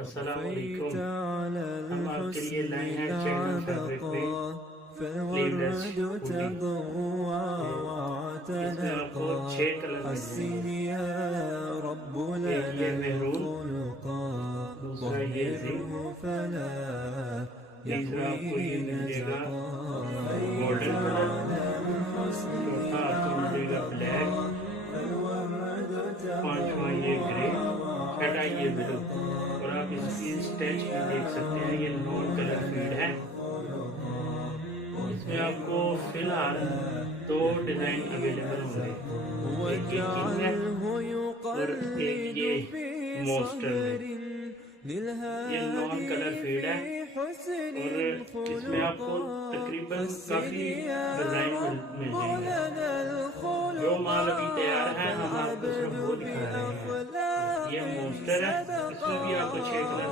السلام طفيت علیکم. على ہم آپ کے لیے الحسن لائے ہیں چینل فیبرک میں العبقى سلیو لیس فالورد ہوڈی. تضوى اس میں آپ کو واعتنقا 6 کلر مل جائیں حسن گے. يا رب ایک لنا یہ مہرون، الخلقا دوسرا یہ زنک، طهره فلا تیسرا آپ کو یہ يهوي مل جائے گا نزقا طفيت گولڈن کلر، على الحسن چوتھا آپ کو مل جائے گا بلیک، العبقى فالورد پانچواں یہ تضوى گرے، چھٹا یہ بلو. واعتنقا اور آپ اس کی اسٹیچ بھی حسن دیکھ سکتے ہیں، یہ رب نون کلر فیڈ لنا ہے. الخلقا اس میں آپ کو فی الحال 2 ڈیزائن اویلیبل ہوں گے، ایک یہ کنگ ہے واجعله اور ایک يقلد یہ في مونسٹر میں. صهر یہ نون للهادي کلر فیڈ ہے في حسن اور اس میں آپ کو خلقا تقریباً حسن کافی يا ڈیزائن مل رب جائیں گے. لنا جو الخلقا مال ابھی تیار ہے ہم آپ کو صرف فالعبد وہ دکھا رہے ہیں. بأخلاق یہ مونسٹر ہے، اس میں بھی آپ کو 6 کلر